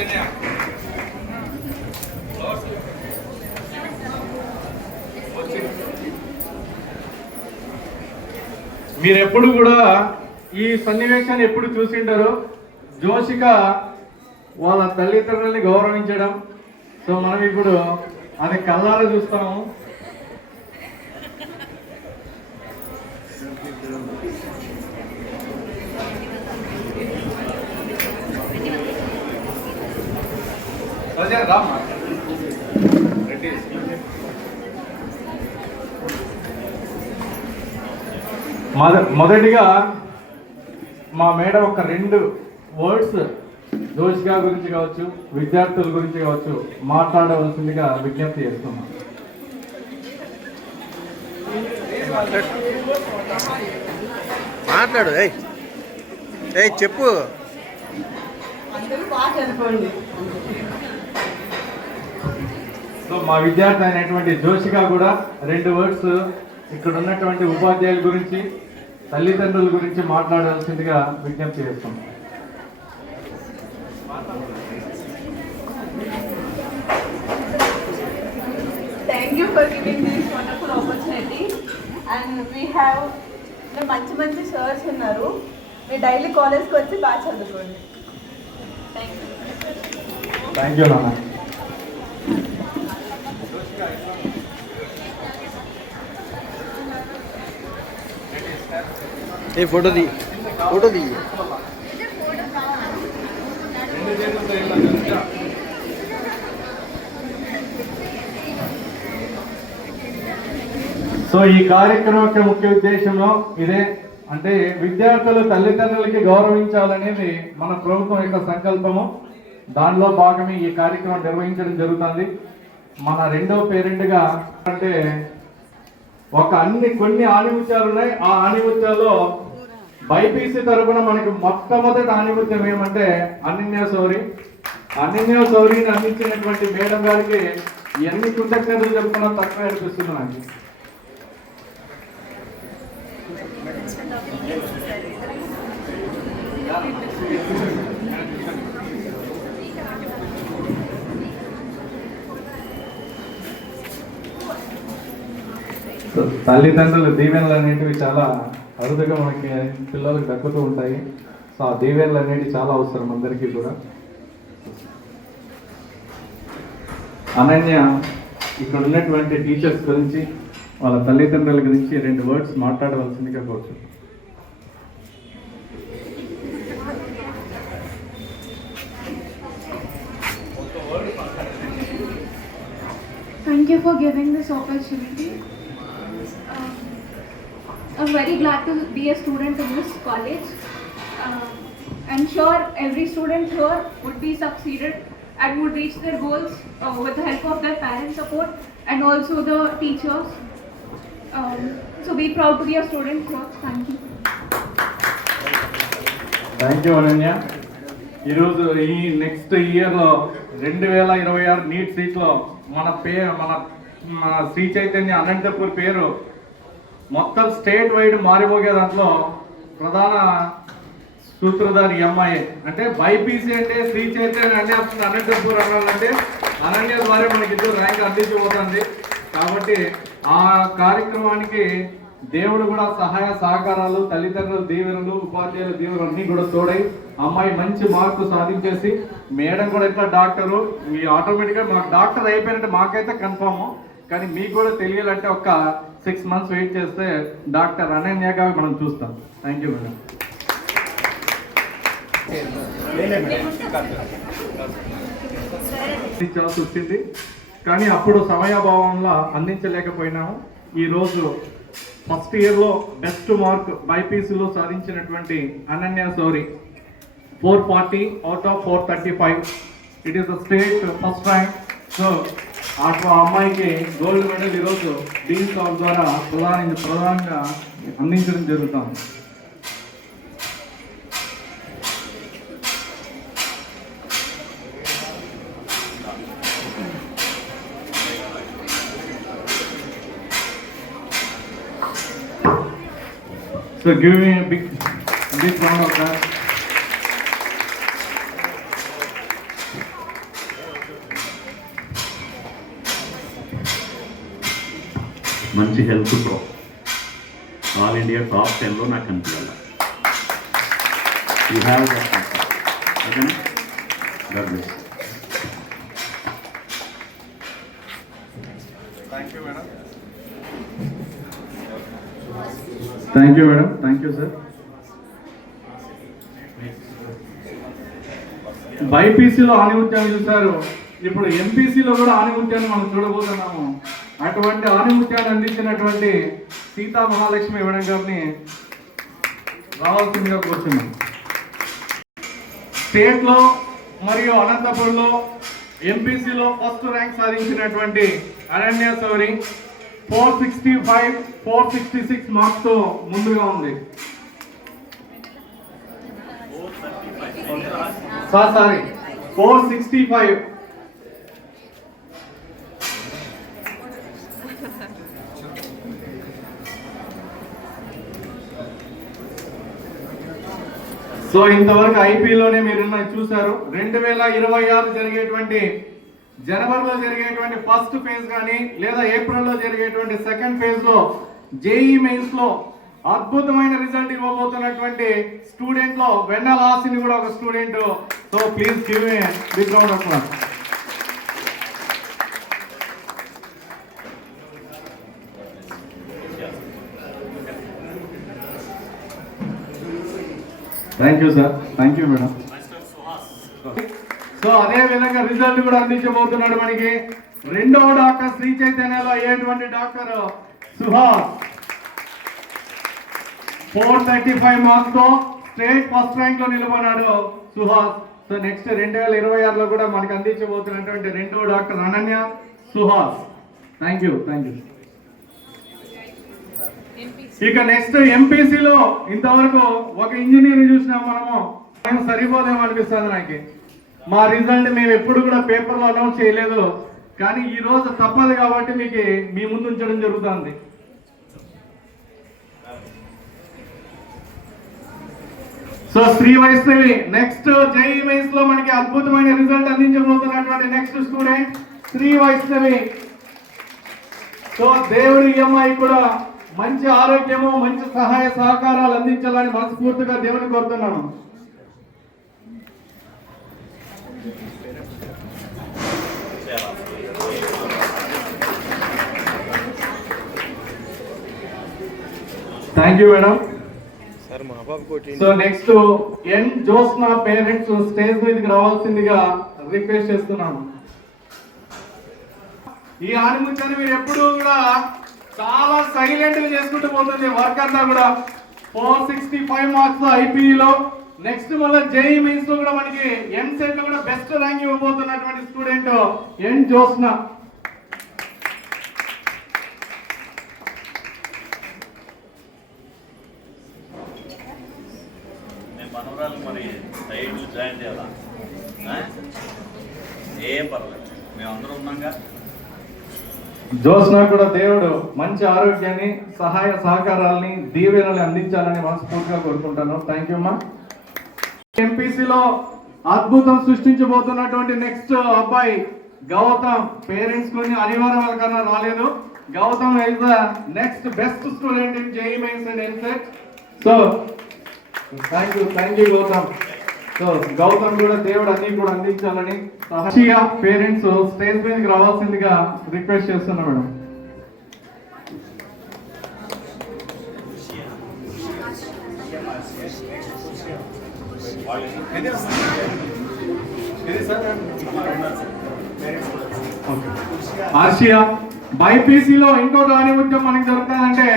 Virginia. మీరెప్పుడు కూడా ఈ సన్నివేశాన్ని ఎప్పుడు చూసింటారు జోషిక వాళ్ళ తల్లిదండ్రుల్ని గౌరవించడం సో మనం ఇప్పుడు అది కళ్ళారా చూస్తాము మొదటిగా మా మేడం ఒక రెండు వర్డ్స్ జోష్గా గురించి కావచ్చు విద్యార్థుల గురించి కావచ్చు మాట్లాడవలసిందిగా విజ్ఞప్తి చేస్తున్నాం. మాట్లాడు ఏయ్. ఏయ్ చెప్పు. అందరూ బాగా చదువుకోండి సో మా విద్యార్థి అయినటువంటి జోషిగా కూడా రెండు వర్డ్స్ ఇక్కడ ఉన్నటువంటి ఉపాధ్యాయుల గురించి తల్లిదండ్రుల గురించి మాట్లాడవలసిందిగా విజ్ఞప్తి చేస్తున్నాం. Thank you for giving this wonderful opportunity and we have మంచి మంచి సర్స్ ఉన్నారు. మీరు డైలీ కాలేజ్కి వచ్చి బాగా చదువుకోండి. థ్యాంక్ యూ థ్యాంక్ యూ నాన్న. ఏ ఫోటో తీ ఫోటో తీ సో ఈ కార్యక్రమం యొక్క ముఖ్య ఉద్దేశంలో ఇదే. అంటే విద్యార్థులు తల్లిదండ్రులకి గౌరవించాలనేది మన ప్రభుత్వం యొక్క సంకల్పము. దానిలో భాగమే ఈ కార్యక్రమం నిర్వహించడం జరుగుతుంది. మన రెండో పేరెంట్గా అంటే ఒక అన్ని కొన్ని ఆణిముత్యాలు ఉన్నాయి. ఆ ఆణిముత్యాల్లో బైపీసీ తరపున మనకి మొట్టమొదటి ఆణిముత్యం ఏమంటే అనన్య సౌరి. అనన్య సౌరిని అందించినటువంటి మేడం గారికి ఎన్ని కృతజ్ఞతలు చెప్పుకున్నా తక్కువ అనిపిస్తుంది నాకు. తల్లిదండ్రుల దీవెనలు అనేటివి చాలా అరుదుగా మనకి పిల్లలకు దక్కుతూ ఉంటాయి. సో ఆ దేవేళ్ళు అనేటివి చాలా అవసరం అందరికీ కూడా. అనన్య ఇక్కడ ఉన్నటువంటి టీచర్స్ గురించి వాళ్ళ తల్లిదండ్రుల గురించి రెండు వర్డ్స్ మాట్లాడవలసిందిగా కోరుచు. Thank you for giving this opportunity. Um, I'm very glad to be a student in this college. Um, I'm sure every student here would be succeeded and would reach their goals uh, with the help of their parent support and also the teachers. Um, so be proud to be a student here. Thank you. Thank you Ananya ఈరోజు ఈ next ఇయర్లో రెండు వేల ఇరవై ఆరు neat సీట్లో మన pay మన మన శ్రీ చైతన్య అనంతపూర్ పేరు మొత్తం స్టేట్ వైడ్ మారిపోగే దాంట్లో ప్రధాన సూత్రధారి అమ్మాయి అంటే బైపీసీ అంటే శ్రీ చైతన్య అనే వస్తుంది. అనంతపూర్ అనాలంటే అనన్య ద్వారా మనకి ఇద్దరు ర్యాంక్ అందించబోతుంది. కాబట్టి ఆ కార్యక్రమానికి దేవుడు కూడా సహాయ సహకారాలు తల్లిదండ్రుల దీవెనలు ఉపాధ్యాయుల దీవెనలు అన్నీ కూడా తోడై అమ్మాయి మంచి మార్కు సాధించేసి మేడం కూడా ఎట్లా డాక్టరు. మీ ఆటోమేటిక్గా మాకు డాక్టర్ అయిపోయినట్టు మాకైతే కన్ఫాము కానీ మీకు కూడా తెలియాలంటే ఒక సిక్స్ మంత్స్ వెయిట్ చేస్తే డాక్టర్ అనన్యగా మనం చూస్తాం. థ్యాంక్ యూ మేడం అందించాల్సి వచ్చింది. కానీ అప్పుడు సమయాభావంలో అందించలేకపోయినాము. ఈరోజు ఫస్ట్ ఇయర్లో బెస్ట్ మార్క్ బైపీసీలో సాధించినటువంటి Ananya Sauri four forty out of four thirty five it is the state first rank so ఆ అమ్మాయికి గోల్డ్ మెడల్ ఈరోజు డీన్ సాల్ ద్వారా ప్రధాని ప్రధానంగా అందించడం జరుగుతుంది So give me a big, big round of applause. మంచి హెల్త్తో ఆల్ ఇండియా టాప్ టెన్లో నాకు కనిపించాలి. యూ హ్యావ్ ఓకేనా God bless thank you madam thank you sir బైపీసీలో ఆనిముత్యాన్ని చూశారు. ఇప్పుడు ఎంపీసీలో కూడా ఆనిముత్యాన్ని మనం చూడబోతున్నాము. అటువంటి ఆనిముత్యాన్ని అందించినటువంటి సీతా మహాలక్ష్మి మేడం గారిని రావాల్సిందిగా కోరుతున్నాం స్టేట్లో మరియు అనంతపురంలో ఎంపీసీలో ఫస్ట్ ర్యాంక్ సాధించినటువంటి Ananya Sauri four sixty five four sixty six మార్క్స్తో ముందుగా ఉంది. Sorry four sixty five. So ఇంతవరకు ఐపీలోనే మీరు చూశారు. రెండు వేల ఇరవై ఆరు జరిగేటువంటి జనవరిలో జరిగేటువంటి ఫస్ట్ ఫేజ్ కానీ లేదా ఏప్రిల్లో జరిగేటువంటి సెకండ్ ఫేజ్లో జేఈ మెయిన్స్లో అద్భుతమైన రిజల్ట్ ఇవ్వబోతున్నటువంటి స్టూడెంట్లో వెన్నెల హాసిని కూడా ఒక student. So please give a big round of thank you sir thank you madam so అదే విధంగా రిజల్ట్ కూడా అందించబోతున్నాడు మనకి. రెండవ డాక్టర్ శ్రీ చైతన్యలో అయ్యేటువంటి doctor Suhas. Four thirty five మార్క్స్తో state first ర్యాంక్లో నిలబడ్డాడు సుహాస్. సో నెక్స్ట్ రెండు వేల ఇరవై ఆరులో కూడా మనకు అందించబోతున్నటువంటి రెండవ doctor Ananya Suhas. Thank you thank you ఇక నెక్స్ట్ ఎంపీసీలో ఇంతవరకు ఒక ఇంజనీర్ చూసినాం మనము. మేము సరిపోదేమో అనిపిస్తుంది నాకు? మా రిజల్ట్ మేము ఎప్పుడు కూడా పేపర్లో అనౌన్స్ చేయలేదు. కానీ ఈ రోజు తప్పదు కాబట్టి మీకు మీ ముందు ఉంచడం జరుగుతుంది. సో శ్రీ వైష్ణవి నెక్స్ట్ జై వైస్లో మనకి అద్భుతమైన result అందించబోతున్నటువంటి next student Sri Vaishnavi. So దేవుడి అమ్మాయి కూడా మంచి ఆరోగ్యము మంచి సహాయ సహకారాలు అందించాలని మనస్ఫూర్తిగా దేవుని కోరుతున్నాను. Thank you madam so next N Jyotsna parents stage మీదకి రావాల్సిందిగా రిక్వెస్ట్ చేస్తున్నాను. ఈ ఆనిముత్యాన్ని మీరు ఎప్పుడు కూడా చాలా సైలెంట్ చేసుకుంటూ పోతుంది. వర్క్ అంతా కూడా ఫోర్ సిక్స్టీ ఫైవ్ మార్క్స్ ఐపీఈలో. నెక్స్ట్ మళ్ళీ జేఈ మెయిన్స్లో కూడా మనకి ఎంసెట్లో కూడా బెస్ట్ ర్యాంక్ ఇవ్వబోతున్నటువంటి స్టూడెంట్ ఎన్ జోస్న మనవరాలు మరి జాయిన్ చేయాలా? ఏం పర్లేదు. మేమందరం ఉన్నాగా? జోస్నా కూడా దేవుడు మంచి ఆరోగ్యాన్ని సహాయ సహకారాలని దీవెనలు అందించాలని మనస్ఫూర్తిగా కోరుకుంటాను. థ్యాంక్ యూ అమ్మా ఎంపీసీలో అద్భుతం సృష్టించబోతున్నటువంటి నెక్స్ట్ అబ్బాయి గౌతమ్. పేరెంట్స్ కొన్ని అనివార్యం వల్ల రాలేదు. Gautam is the next best student in JEE mains and EAMCET so thank you thank you Gautam. So Gautam కూడా దేవుడు అన్ని కూడా అందించాలని సహర్షిగా పేరెంట్స్ స్టేజ్ మీదకి రావాల్సిందిగా రిక్వెస్ట్ చేస్తున్నా మేడం. ఆసియా బైపీసీలో ఇంకోటి ఆనిముత్యం మనకి దొరుకుతుందంటే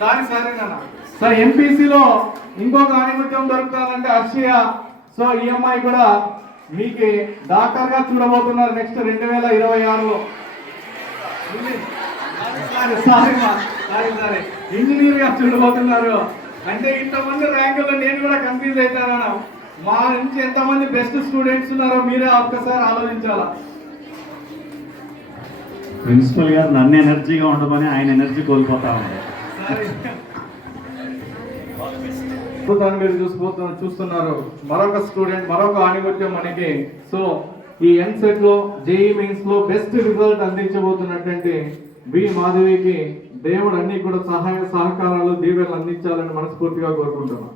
సారీ సారీ నాన్న. సార్ ఎంపీసీలో ఇంకొక ఆనిముత్యం దొరుకుతుందంటే అర్షియా సో ఈ అమ్మాయి కూడా మీకు డాక్టర్గా చూడబోతున్నారు నెక్స్ట్ రెండు వేల ఇరవై ఆరులో. ఇంజనీర్గా చూడబోతున్నారు. అంటే ఇంతమంది ర్యాంకుల్లో నేను కూడా కన్ఫ్యూజ్ అవుతాను? మా నుంచి ఎంతమంది బెస్ట్ స్టూడెంట్స్ ఉన్నారో మీరే ఒక్కసారి ఆలోచించాలా? ప్రిన్సిపల్ గారు నన్ను ఎనర్జీగా ఉండమని ఆయన ఎనర్జీ కోల్పోతా ఉన్నారు. అద్భుతాన్ని మీరు చూసిపోతు చూస్తున్నారు. మరొక స్టూడెంట్ మరొక ఆణిముత్యం మనకి. సో ఈ ఎన్సెట్లో జేఈ మెయిన్స్లో బెస్ట్ రిజల్ట్ అందించబోతున్నటువంటి వి మాధవికి దేవుడు అన్ని కూడా సహాయ సహకారాలు దీవెలు అందించాలని మనస్ఫూర్తిగా కోరుకుంటున్నాం.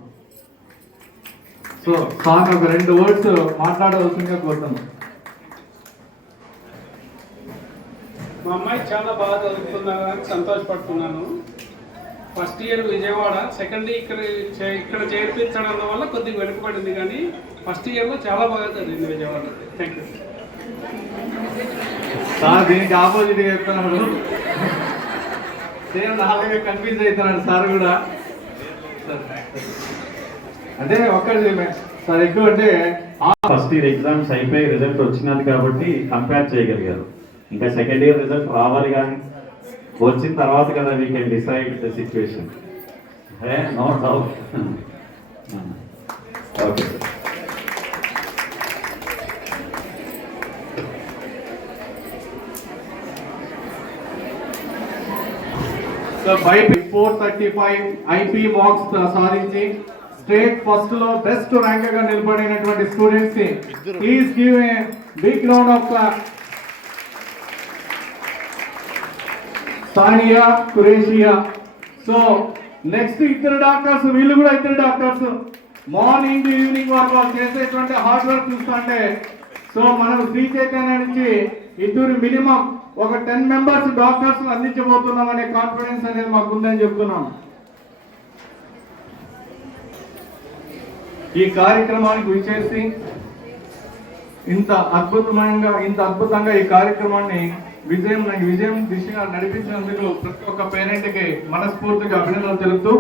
సో సార్ ఒక రెండు వర్డ్స్ మాట్లాడవలసిందిగా కోరుతున్నాం. మా అమ్మాయి చాలా బాగా చదువుతుందని సంతోషపడుతున్నాను. ఫస్ట్ ఇయర్ విజయవాడ సెకండ్ ఇక్కడ చే- ఇక్కడ చేర్పించడం వల్ల కొద్దిగా వెనుకబడింది కానీ ఫస్ట్ ఇయర్లో చాలా బాగా చదివింది విజయవాడ. థ్యాంక్ యూ సార్ దీనికి ఆపోజిట్ చెప్తున్నాడు సేమ్ నాలుగే కన్ఫ్యూజ్ అవుతున్నాడు సార్ కూడా. అదే ఒక్కటి సార్ ఎక్కువ అంటే ఫస్ట్ ఇయర్ ఎగ్జామ్స్ అయిపోయి రిజల్ట్ వచ్చినది కాబట్టి కంపేర్ చేయగలిగారు. ఇంకా సెకండ్ ఇయర్ రిజల్ట్ రావాలి కానీ వచ్చిన తర్వాత కదా we can decide the situation no doubt okay so byte four thirty five IP marks సాధించి స్టేట్ ఫస్ట్లో బెస్ట్ ర్యాంక్గా నిలబడినటువంటి స్టూడెంట్స్కి please give a big round of Sania Qureshia. So next ఇద్దరు డాక్టర్స్ వీళ్ళు కూడా ఇద్దరు డాక్టర్స్ మార్నింగ్ ఈవినింగ్ వరకు చేసేటువంటి హార్డ్ వర్క్ చూస్తుంటే సో మనం శ్రీ చైతన్య నుంచి ఇద్దరు మినిమం ఒక టెన్ మెంబర్స్ డాక్టర్స్ అందించబోతున్నాం అనే కాన్ఫిడెన్స్ అనేది మాకు ఉందని చెప్తున్నాం. ఈ కార్యక్రమానికి విచ్చేసి ఇంత అద్భుతమైన ఇంత అద్భుతంగా ఈ కార్యక్రమాన్ని విజయం విజయం దిశగా నడిపించినందుకు ప్రతి ఒక్క పేరెంట్కి మనస్ఫూర్తిగా అభినందనలు తెలుపుతూ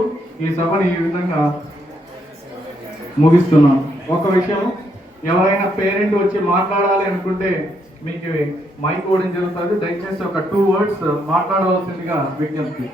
ఈ సభని ఈ విధంగా ముగిస్తున్నాను. ఒక విషయం ఎవరైనా పేరెంట్ వచ్చి మాట్లాడాలి అనుకుంటే మీకు మైక్ ఇవ్వడం జరుగుతుంది దయచేసి ఒక టూ వర్డ్స్ మాట్లాడవలసిందిగా విజ్ఞప్తి.